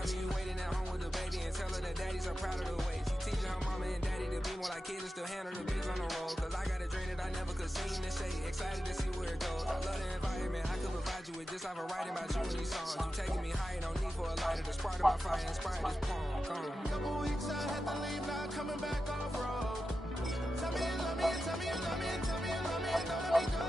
tell me you waiting at home with the baby and tell her that daddy's so proud of the ways. He teaching her mama and daddy to be more like kids and still handle the beats on the road. Cause I got a dream that I never could see in the shade. Excited to see where it goes. I love the environment. I could provide you with just off of writing about you in these songs. You taking me higher, no need for a lighter. The spark of my fire inspired this poem. Come on. Couple weeks I had to leave, now coming back off road. Tell me you love me, tell me you love me, tell me you love me, don't let me go.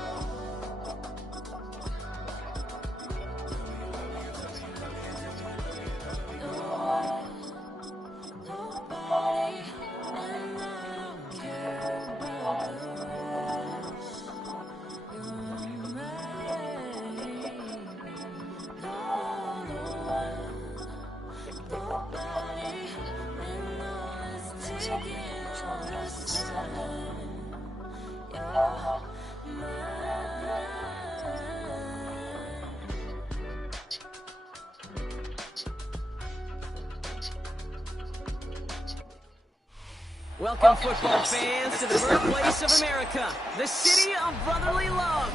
Welcome, football fans, to the birthplace of America, the city of brotherly love.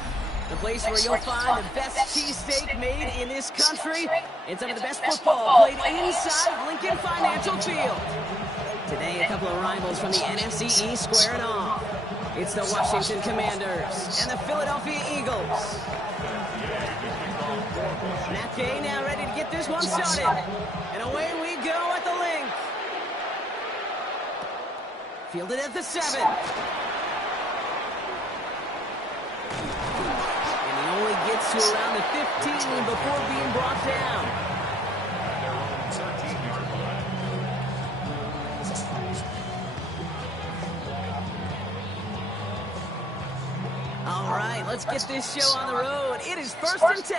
The place where you'll find the best cheesesteak made in this country and some of the best football played inside Lincoln Financial Field. Today, a couple of rivals from the NFC East squaring off. It's the Washington Commanders and the Philadelphia Eagles. Matt Gay now ready to get this one started. And away we go at the link. Fielded at the 7. And he only gets to around the 15 before being brought down. All right, let's get this show on the road. It is 1st and 10.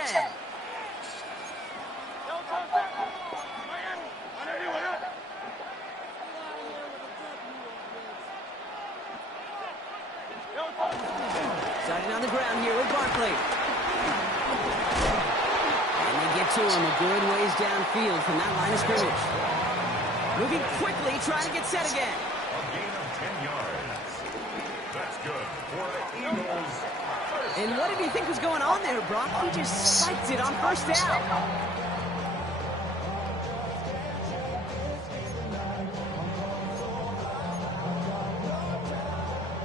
Starting on the ground here with Barkley. And they get to him a good ways downfield from that line of scrimmage. Moving quickly, trying to get set again. A gain of 10 yards. That's good for the Eagles. And what did he think was going on there, Brock? He just spiked it on 1st down.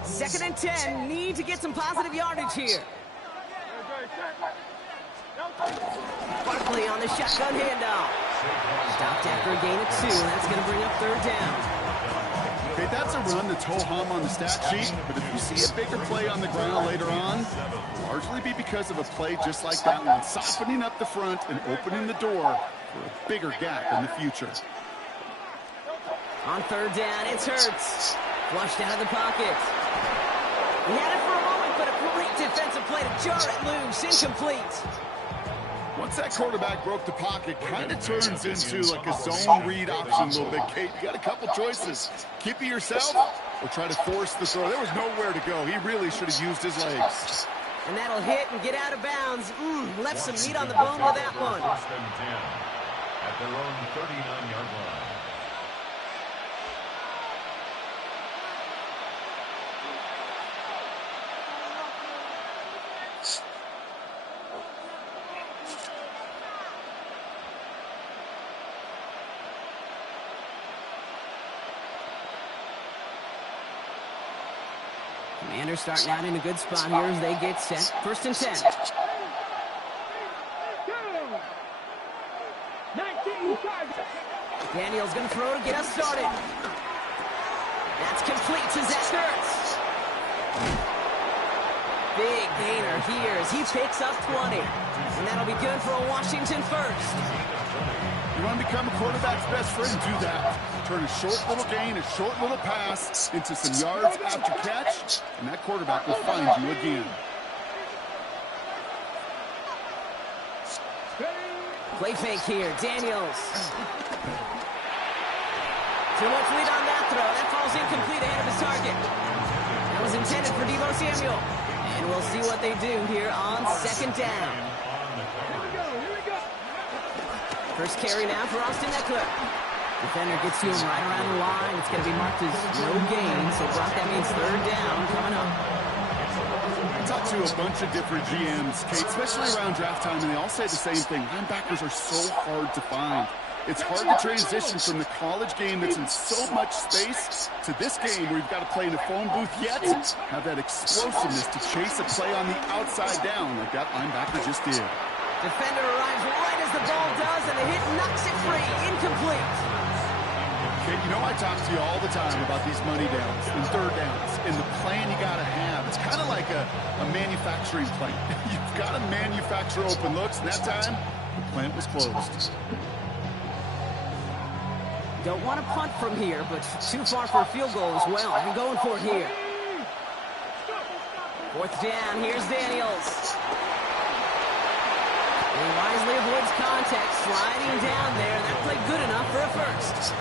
2nd and 10, need to get some positive yardage here. Barkley on the shotgun handoff. Stopped after a gain of 2, and that's going to bring up 3rd down. Okay, that's a run that's ho-hum on the stat sheet, but if you see a bigger play on the ground later on, it'll largely be because of a play just like that one, softening up the front and opening the door for a bigger gap in the future. On 3rd down, it's Hurts. Flushed out of the pocket. He had it for a moment, but a great defensive play to jar it loose. Incomplete. Once that quarterback broke the pocket, kind of turns into like a zone read option a little bit. Kate, you got a couple choices. Keep it yourself or try to force the throw. There was nowhere to go. He really should have used his legs. And that'll hit and get out of bounds. Left some meat on the bone with that one. 1st and 10 at their own 39-yard line. Commanders starting out in a good spot here as they get set. 1st and 10. Daniel's going to throw to get us started. That's complete to Zach Ertz. Big gainer here as he picks up 20. And that'll be good for a Washington first. You want to become a quarterback's best friend? Do that. Turn a short little gain, a short little pass into some yards after catch, and that quarterback will find you again. Play fake here, Daniels. Too much lead on that throw. That falls incomplete ahead of his target. That was intended for Deebo Samuel. And we'll see what they do here on 2nd down. First carry now for Austin Eckler. Defender gets to him right around the line. It's going to be marked as no gain. So, Brock, that means 3rd down coming up. I talked to a bunch of different GMs, Kate, especially around draft time, and they all say the same thing. Linebackers are so hard to find. It's hard to transition from the college game that's in so much space to this game where you've got to play in a phone booth yet have that explosiveness to chase a play on the outside down like that linebacker just did. Defender arrives right as the ball does, and the hit knocks it free. Incomplete. Okay, you know I talk to you all the time about these money downs and third downs and the plan you got to have. It's kind of like a manufacturing plant. You've got to manufacture open looks, and that time, the plant was closed. Don't want to punt from here, but too far for a field goal as well. I'm going for it here. Fourth down, here's Daniels. He wisely avoids contact, sliding down there. That played good enough for a first.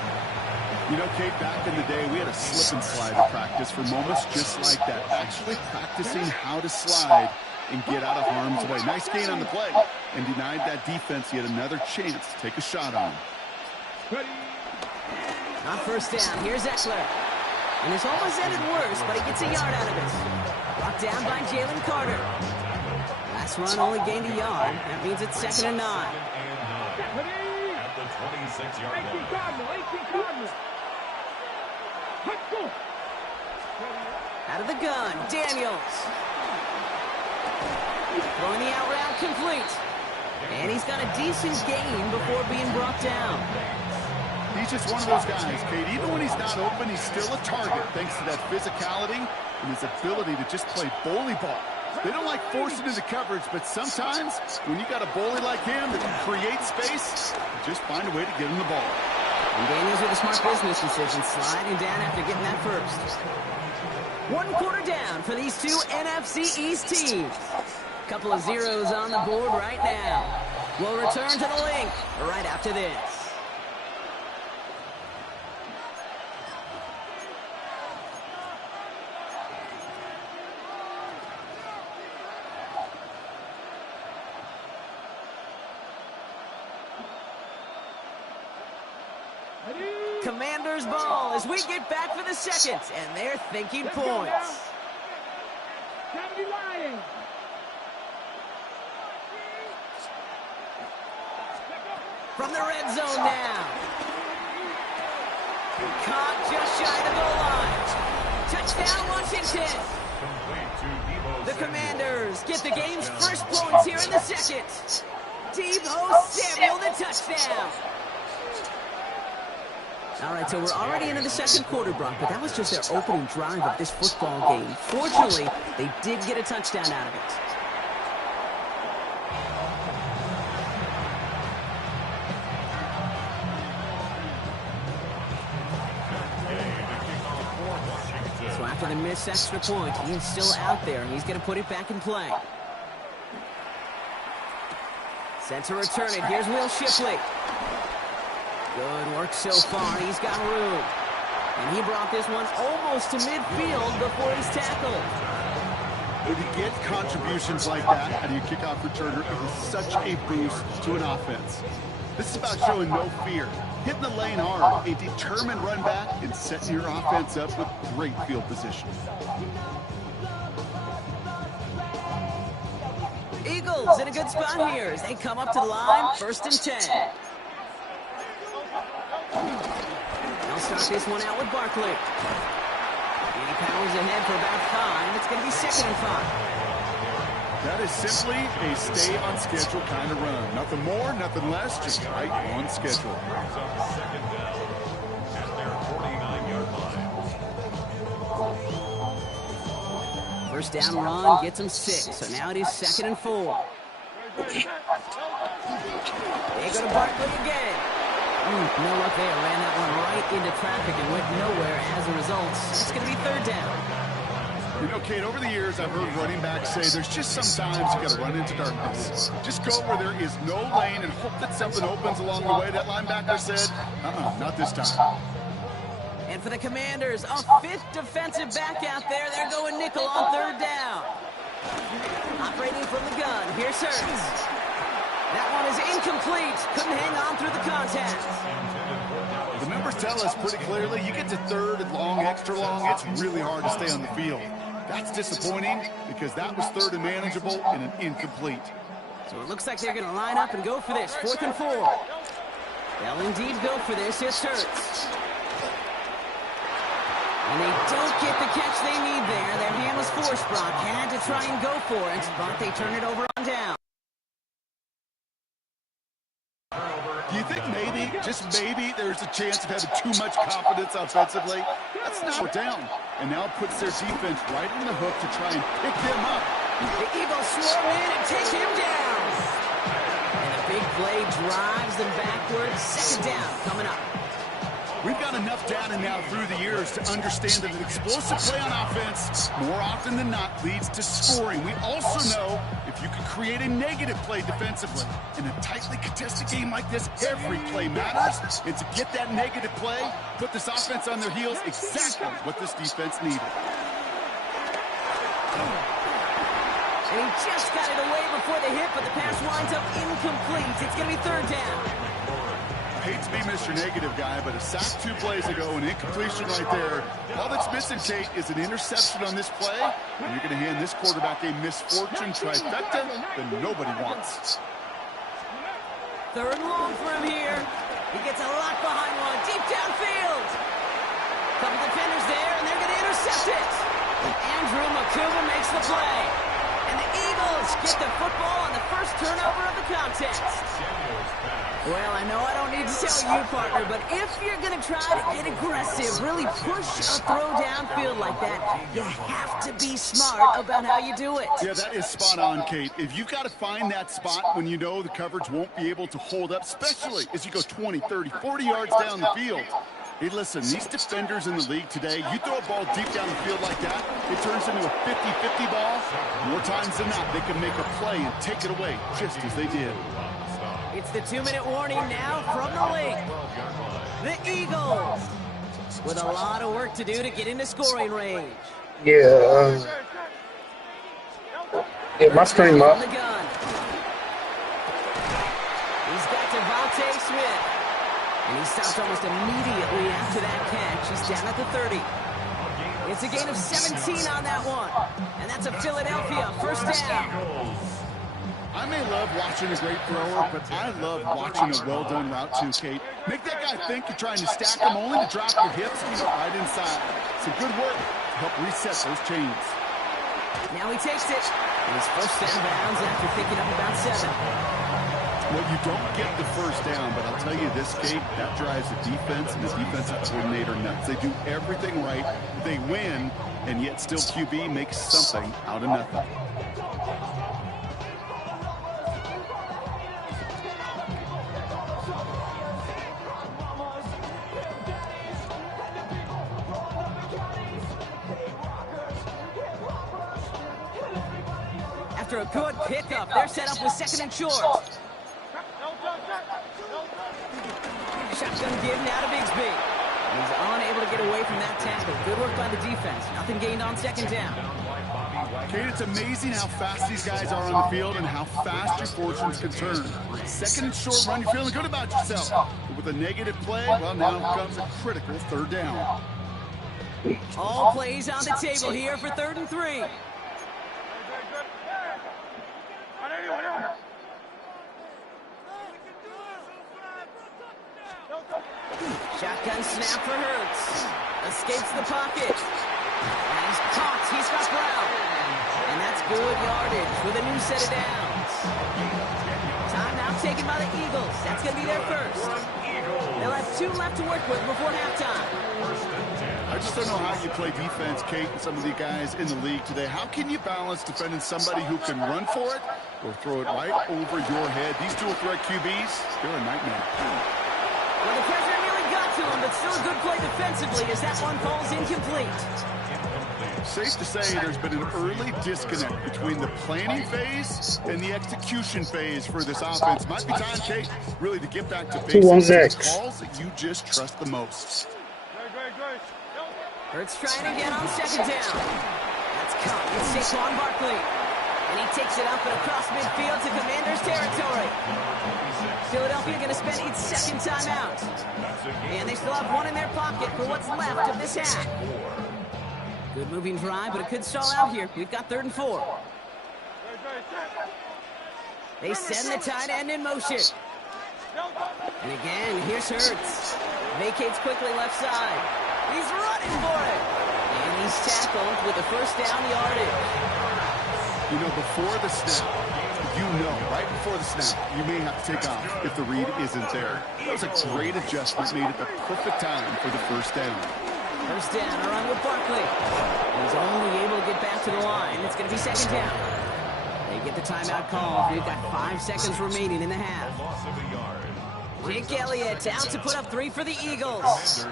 You know, Kate, back in the day, we had a slip and slide at practice for moments just like that. Actually practicing how to slide and get out of harm's way. Nice gain on the play, and denied that defense yet another chance to take a shot on. On first down, here's Eckler. And this almost ended worse, but he gets a yard out of it. Brought down by Jalen Carter. Last run only gained a yard. That means it's 2nd and 9. At the 26-yard line. Out of the gun, Daniels. Throwing the out route complete. And he's got a decent gain before being brought down. He's just one of those guys, Kate. Even when he's not open, he's still a target thanks to that physicality and his ability to just play bully ball. They don't like forcing into coverage, but sometimes when you got a bully like him that can create space, just find a way to get him the ball. And Daniels with a smart business decision, sliding down after getting that first. 1 quarter down for these two NFC East teams. Couple of zeros on the board right now. We'll return to the link right after this. Commanders ball as we get back for the second, and they're thinking points. From the red zone now. Caught just shy of the goal line. Touchdown, Washington. The Commanders get the game's first points here in the second. Deebo Samuel, the touchdown. All right, so we're already into the second quarter, Brock, but that was just their opening drive of this football game. Fortunately, they did get a touchdown out of it. So after the missed extra point, he's still out there, and he's going to put it back in play. Set to return it. Here's Will Shipley. Good work so far. He's got room. And he brought this one almost to midfield before he's tackled. When you get contributions like that out of your kickoff returner, it is such a boost to an offense. This is about showing no fear, hitting the lane hard, a determined run back, and setting your offense up with great field position. Eagles in a good spot here as they come up to the line, 1st and 10. They'll start this one out with Barkley. He powers ahead for about 5. It's going to be 2nd and 5. That is simply a stay on schedule kind of run. Nothing more, nothing less, just right on schedule. Second down at their 49-yard line. First down run gets him 6, so now it is 2nd and 4. They go to Barkley again. No luck there. Ran that one right into traffic and went nowhere as a result. It's going to be 3rd down. You know, Kate, over the years, I've heard running backs say there's just sometimes you got to run into darkness. Just go where there is no lane and hope that something opens along the way. That linebacker said, not this time. And for the Commanders, a 5th defensive back out there. They're going nickel on 3rd down. Operating from the gun. Here's Hurts. That one is incomplete. Couldn't hang on through the contact. The numbers tell us pretty clearly, you get to 3rd and long, extra long, it's really hard to stay on the field. That's disappointing because that was 3rd and manageable and an incomplete. So it looks like they're going to line up and go for this. 4th and 4. They'll indeed go for this. It's Hurts. And they don't get the catch they need there. Their hand was forced. Brock had to try and go for it, but they turn it over on down. Do you think maybe, just maybe, there's a chance of having too much confidence offensively? That's not down. And now puts their defense right on the hook to try and pick them up. The Eagles swarm in and take him down. And a big play drives them backwards. Second down coming up. We've got enough data now through the years to understand that an explosive play on offense, more often than not, leads to scoring. We also know if you can create a negative play defensively. In a tightly contested game like this, every play matters. And to get that negative play, put this offense on their heels, exactly what this defense needed. And he just got it away before the hit, but the pass winds up incomplete. It's going to be third down. I hate to be Mr. Negative guy, but a sack 2 plays ago, an incompletion right there. All that's missing, Kate, is an interception on this play, and you're going to hand this quarterback a misfortune trifecta that nobody wants. Third and long for him here. He gets a lock behind one, deep downfield. Couple defenders there, and they're going to intercept it. Andrew Makuba makes the play. And the Eagles get the football on the first turnover of the contest. Well, I know I don't need to tell you, partner, but if you're going to try to get aggressive, really push a throw downfield like that, you have to be smart about how you do it. Yeah, that is spot on, Kate. If you've got to find that spot when you know the coverage won't be able to hold up, especially as you go 20, 30, 40 yards down the field. Hey, listen, these defenders in the league today, you throw a ball deep down the field like that, it turns into a 50-50 ball. More times than not, they can make a play and take it away, just as they did. It's the 2-minute warning now from the league. The Eagles with a lot of work to do to get into scoring range. Yeah. Get my stream up. The gun. He's got Devontae Smith. And he stopped almost immediately after that catch. He's down at the 30. It's a gain of 17 on that one. And that's a Philadelphia first down. I may love watching a great thrower, but I love watching a well-done route too, Kate. Make that guy think you're trying to stack him only to drop your hips right inside. Some good work to help reset those chains. Now he takes it. And his first down after picking up about 7. Well, you don't get the first down, but I'll tell you this, Kate, that drives the defense and the defensive coordinator nuts. They do everything right. They win, and yet still QB makes something out of nothing. After a good pickup, they're set up with second and short. Shotgun give now to Bigsby. He's unable to get away from that tackle. Good work by the defense. Nothing gained on second down. Kate, it's amazing how fast these guys are on the field and how fast your fortunes can turn. Second and short run, you're feeling good about yourself. But with a negative play, well, now comes a critical third down. All plays on the table here for 3rd and 3. Shotgun snap for Hurts. Escapes the pocket. And he's caught. He's got Brown. And that's good yardage with a new set of downs. Timeout taken by the Eagles. That's going to be their first. They'll have 2 left to work with before halftime. I just don't know how you play defense, Kate, and some of the guys in the league today. How can you balance defending somebody who can run for it or throw it right over your head? These dual threat QBs, they're a nightmare. Well, the pressure nearly got to him, but still a good play defensively as that one falls incomplete. Safe to say there's been an early disconnect between the planning phase and the execution phase for this offense. Might be time, Kate, really to get back to basics. Calls that you just trust the most. Hurts trying again on second down. That's caught with Saquon Barkley. And he takes it up and across midfield to Commanders territory. Philadelphia going to spend its second timeout. And they still have one in their pocket for what's left of this half. Good moving drive, but it could stall out here. We've got 3rd and 4. They send the tight end in motion. And again, here's Hurts. Vacates quickly left side. He's running for it. And he's tackled with a first down yardage. You know, before the snap, right before the snap, you may have to take off if the read isn't there. That was a great adjustment made at the perfect time for the first down. First down, around with Barkley. He's only able to get back to the line. It's going to be second down. They get the timeout called. We've got 5 seconds remaining in the half. Jake Elliott out to put up 3 for the Eagles.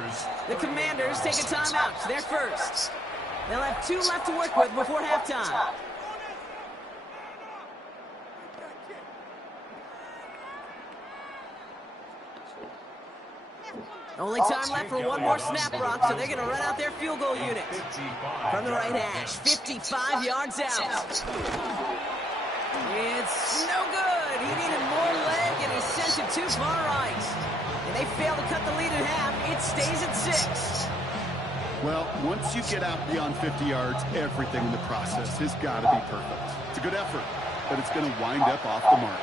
The Commanders take a timeout. They're first. They'll have 2 left to work with before halftime. Only time left for one more snap, Brock, so they're going to run out their field goal unit. From the right hash, 55 yards out. It's no good. He needed more leg, and he sent it too far right. And they fail to cut the lead in half. It stays at 6. Well, once you get out beyond 50 yards, everything in the process has got to be perfect. It's a good effort, but it's going to wind up off the mark.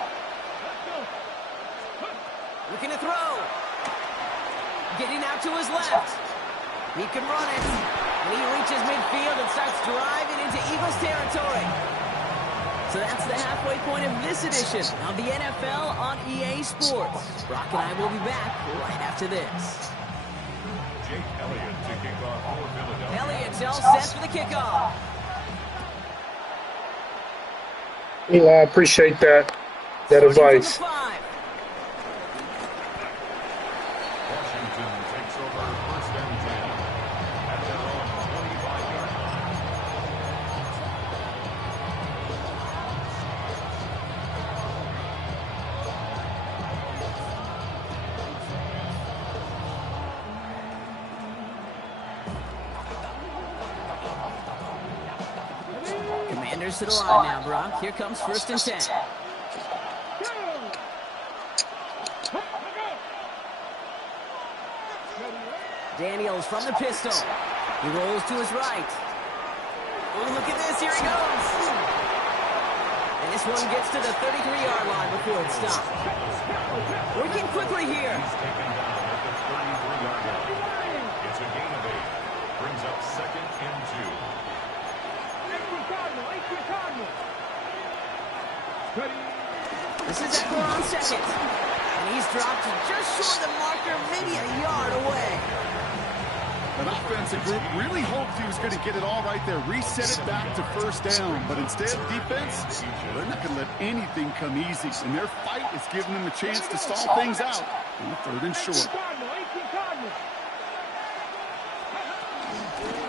Looking to throw. Getting out to his left. He can run it. And he reaches midfield and starts driving into Eagles territory. So that's the halfway point of this edition of the NFL on EA Sports. Brock and I will be back right after this. Jake Elliott to kick off for Philadelphia. Elliott's all set for the kickoff. Eli, I appreciate that advice. Washington takes over first and 10 at their own 25-yard line. Commanders to the line now, Brock. Here comes first and 10. Daniels from the pistol. He rolls to his right. Oh, look at this. Here he goes. And this one gets to the 33-yard line before it's stopped. Working quickly here. He's taken down at the 33-yard line. It's a gain of 8. Brings up second and 2. This is Eckler on second. And he's dropped just short of the marker, maybe a yard away. That offensive group really hoped he was going to get it all right there, reset it back to first down. But instead, defense, they're not going to let anything come easy. And their fight is giving them a chance to stall things out on third and short.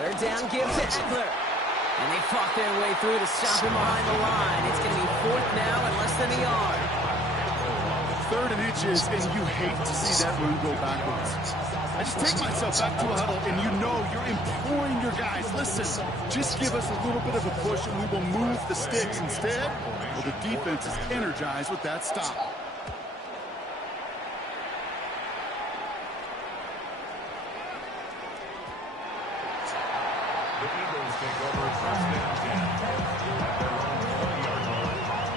Third down gives to Eckler. And they fought their way through to stop him behind the line. It's going to be fourth now and less than a yard. Third and inches, and you hate to see that run go backwards. I just take myself back to a huddle, and you know you're imploring your guys, listen, just give us a little bit of a push, and we will move the sticks. Instead, well, the defense is energized with that stop. The Eagles take over first and 10 at their own 20-yard line.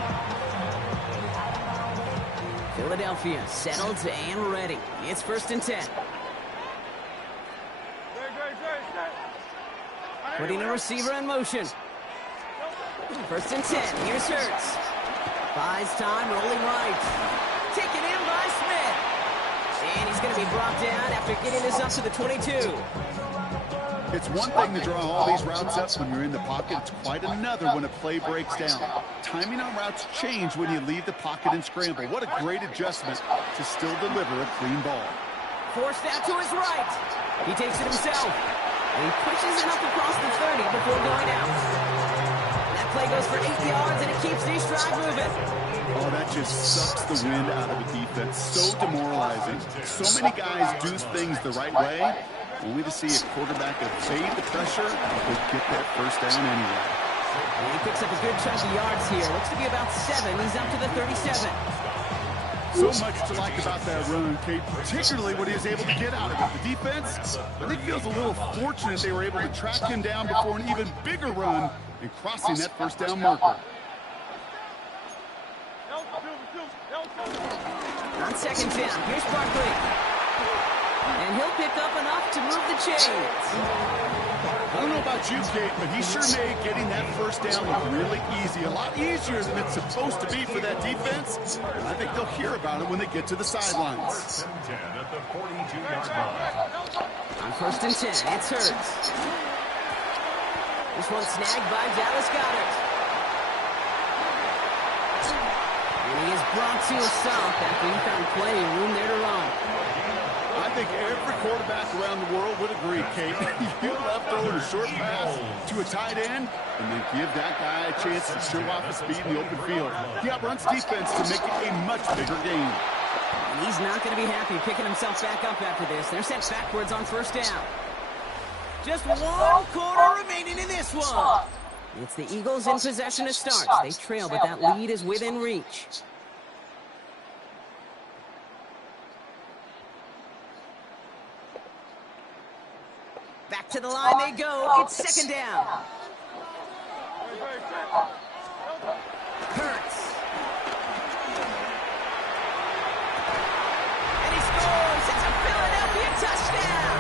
Philadelphia settled and ready. It's first and 10. Putting a receiver in motion. First and 10. Here's Hurts. Buys time, rolling right. Taken in by Smith. And he's going to be brought down after getting this up to the 22. It's one thing to draw all these routes up when you're in the pocket. It's quite another when a play breaks down. Timing on routes change when you leave the pocket and scramble. What a great adjustment to still deliver a clean ball. Forced out to his right. He takes it himself. And he pushes it up across the 30 before going out. That play goes for 8 yards, and it keeps these drive moving. Oh, that just sucks the wind out of a defense. So demoralizing. So many guys do things the right way, only to see a quarterback evade the pressure and get that first down anyway. And he picks up a good chunk of yards here. Looks to be about 7. He's up to the 37. So much to like about that run, Kate, particularly what he was able to get out of it. The defense, I think, feels a little fortunate they were able to track him down before an even bigger run and crossing that first down marker. On second down, here's Barkley. And he'll pick up enough to move the chains. I don't know about you, Kate, but he sure made getting that first down look really easy. A lot easier than it's supposed to be for that defense. And I think they'll hear about it when they get to the sidelines. 10 at the 42-yard line. On first and 10, it's Hurts. This one snagged by Dallas Goedert. And he is brought to a stop after he found plenty of room there to run. I think every quarterback around the world would agree, Kate. You left throwing a short pass to a tight end and then give that guy a chance to show off his speed in the open field. He outruns defense to make it a much bigger game. And he's not going to be happy picking himself back up after this. They're sent backwards on first down. Just one quarter remaining in this one. It's the Eagles in possession to start. They trail, but that lead is within reach. Back to the line they go. It's second down. Hurts. And he scores. It's a Philadelphia touchdown.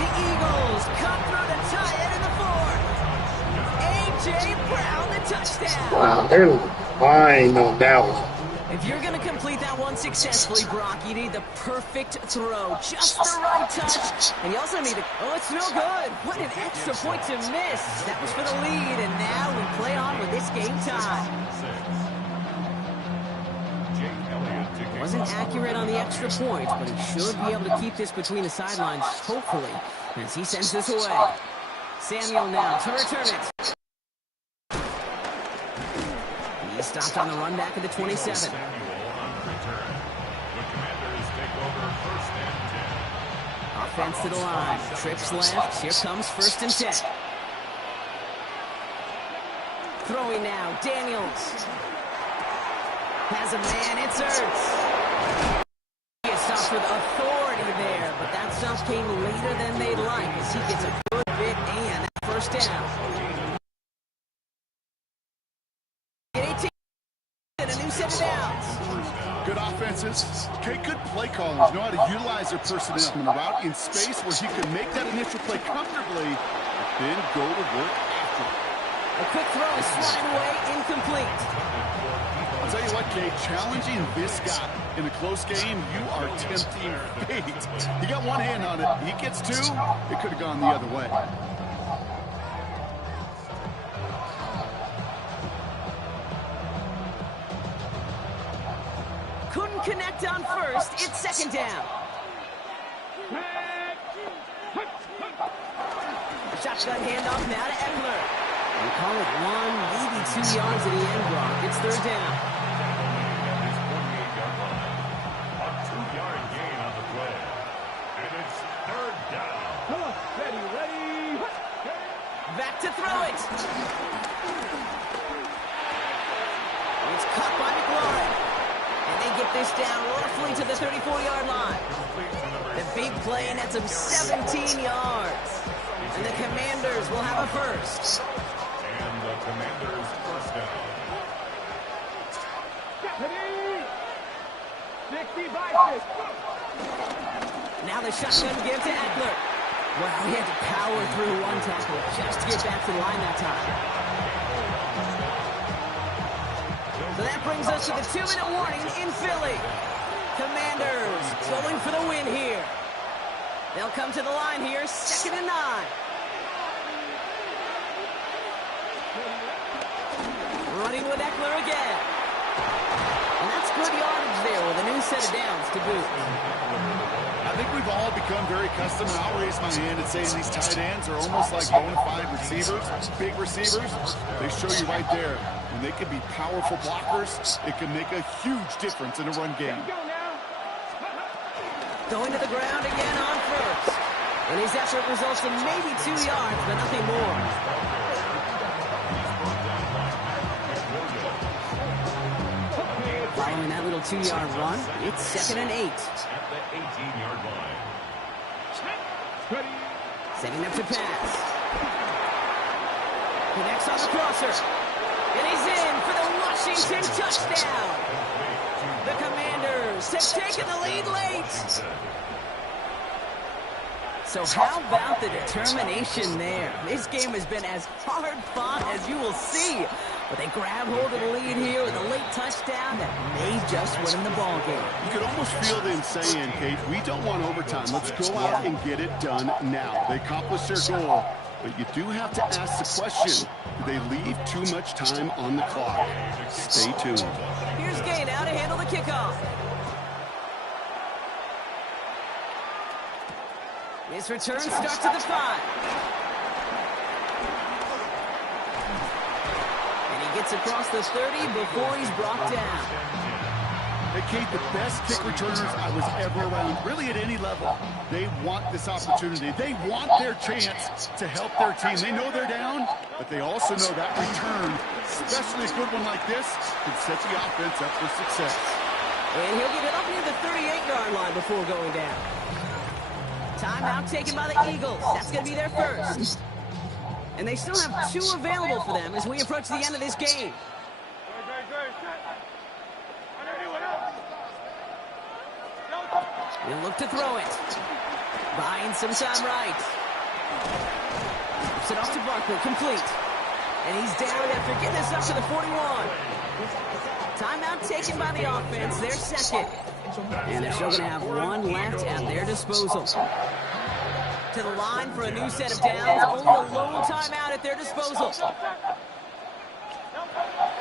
The Eagles come through to tie it in the fourth. A.J. Brown, the touchdown. Wow, they're lying on that one. If you're going to complete that one successfully, Brock, you need the perfect throw. Just the right touch. And you also need to... Oh, it's no good. What an extra point to miss. That was for the lead, and now we play on with this game time. Wasn't accurate on the extra point, but he should be able to keep this between the sidelines, hopefully, as he sends this away. Samuel now to return it. He stopped on the run back at the 27. Offense to the line. Trips left. Here comes first and 10. Throwing now. Daniels. Has a man. It's Hurts. He is stopped with authority there, but that stop came later than they'd like as he gets a good bit and that first down. Good offenses. Okay, good play callers know how to utilize their personnel in a route in space where he can make that initial play comfortably, but then go to work after it. A quick throw is swatted away, incomplete. I'll tell you what, Kate, challenging this guy in a close game, you are tempting fate. He got one hand on it. He gets two. It could have gone the other way. Couldn't connect on first. It's second down. Shotgun handoff now to Eckler. We call it 1, maybe 2 yards at the end, Brock. It's third down. A 2-yard gain on the play. And it's third down. Ready. Back to throw it. It's caught by McLaurin. And they get this down roughly to the 34-yard line. The big play, and that's of 17 yards. And the Commanders will have a first. And the Commanders first down. 65. Now the shotgun give to Eckler. Wow, he had to power through one tackle just to get back to the line that time. So that brings us to the 2-minute warning in Philly. Commanders going for the win here. They'll come to the line here, 2nd and 9. Running with Eckler again. And that's good yardage there with a new set of downs to boot. I think we've all become very accustomed, and I'll raise my hand and say these tight ends are almost like bona fide receivers, big receivers. They show you right there. When they can be powerful blockers, it can make a huge difference in a run game. Going to the ground again on first. And his effort results in maybe 2 yards, but nothing more. Following that little 2-yard run, it's 2nd and 8. At the 18-yard line. Setting up to pass. Connects on the crosser. And he's in for the Washington touchdown. The Commanders Eagles have taken the lead late. So how about the determination there? This game has been as hard fought as you will see. But they grab hold of the lead here with a late touchdown that may just win them the ball game. You could almost feel them saying, Kate, we don't want overtime. Let's go out and get it done now. They accomplished their goal, but you do have to ask the question, do they leave too much time on the clock? Stay tuned. Here's Gay now to handle the kickoff. His return starts at the 5. And he gets across the 30 before he's brought down. Hey, Kate, the best kick returners I was ever around, really at any level, they want this opportunity. They want their chance to help their team. They know they're down, but they also know that return, especially a good one like this, can set the offense up for success. And he'll get it up near the 38-yard line before going down. Timeout taken by the Eagles. That's going to be their first. And they still have 2 available for them as we approach the end of this game. He'll look to throw it. Buying some time right. Puts it off to Barkley, complete. And he's down after getting this up to the 41. Timeout taken by the offense, their second. And they're still going to have 1 left at their disposal. To the line for a new set of downs. Only a lone timeout at their disposal.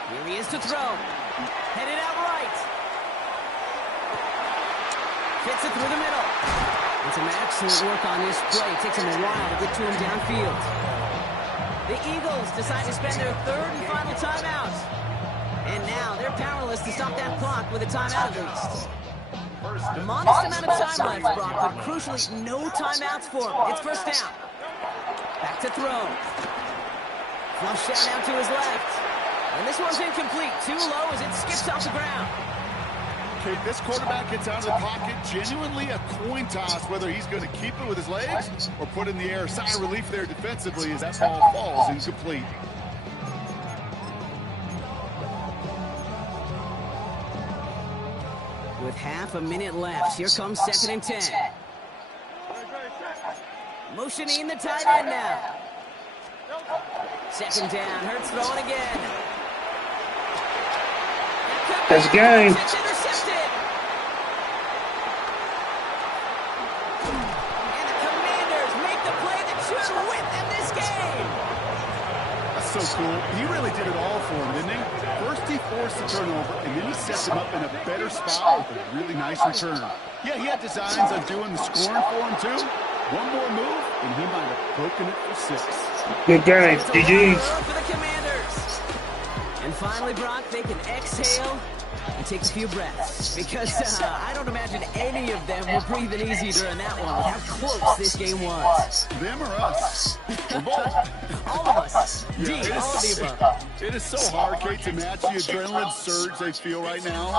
Here he is to throw. Headed out right. Fits it through the middle. And some excellent work on this play. It takes him a while to get to him downfield. The Eagles decide to spend their 3rd and final timeout. And now they're powerless to stop that clock with a timeout at least. A modest amount of time left, Brock, but crucially, no timeouts for him. It's first down. Back to throw. Flush down out to his left. And this one's incomplete. Too low as it skips off the ground. Okay, this quarterback gets out of the pocket, genuinely a coin toss, whether he's going to keep it with his legs or put it in the air. Sigh of relief there defensively as that ball falls incomplete. With half a minute left, here comes 2nd and 10. Motioning the tight end now. 2nd down, Hurts throwing again. That's a game. It's intercepted. And the Commanders make the play that should win them this game. That's so cool. He really did it all for him, didn't he? First he forced the turnover, and then he sets him up in a better spot with a really nice return. Yeah, he had designs on doing the scoring for him, too. One more move, and he might have broken it for 6. Good game. GG's. For the Commanders. And finally, Brock, they can exhale and take a few breaths. Because I don't imagine any of them were breathing easy during that one with how close this game was. Them or us? We're both. All of us. Yeah, All of the above. it is so hard, Kate, to match the adrenaline surge they feel right now.